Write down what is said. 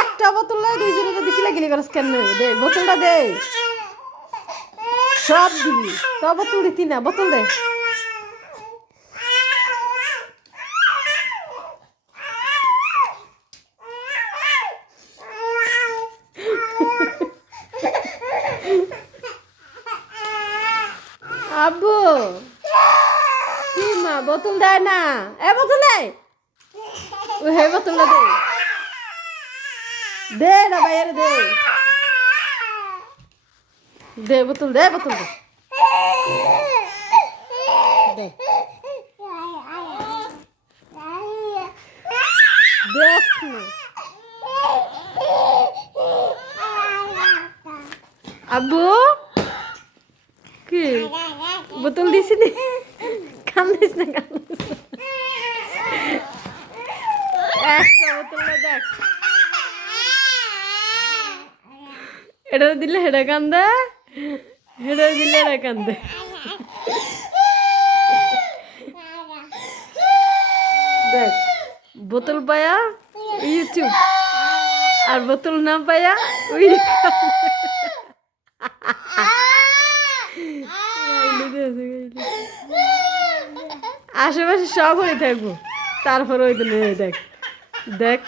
একটা বোতল নয়, দুইজনে যদি কিলাকিলি করস কেন? দে বোতলটা দে, সব দিবি তো বোতল দিতি না, বোতল দে। আব্বু কি মা বোতল দেয় না? এ বোতল দে, ও হে বোতলটা দে, দে না ভাইয়ের দে, দে বোতল দে, বোতল দে, দে দেখ না। আব্বু কি বোতল দিছি নি? কান্দিস না, কান্দিস না। একটা বোতল দেখ, এটা দিলে হেডা কান্দে, হেডা দিলে এটা কান্দে। দেখ বোতল পায়া ইউটিউব, আর বোতল না পায়া ওই আশেপাশে সব হয়ে থাকবো, তারপর ওই দিন দেখ দেখ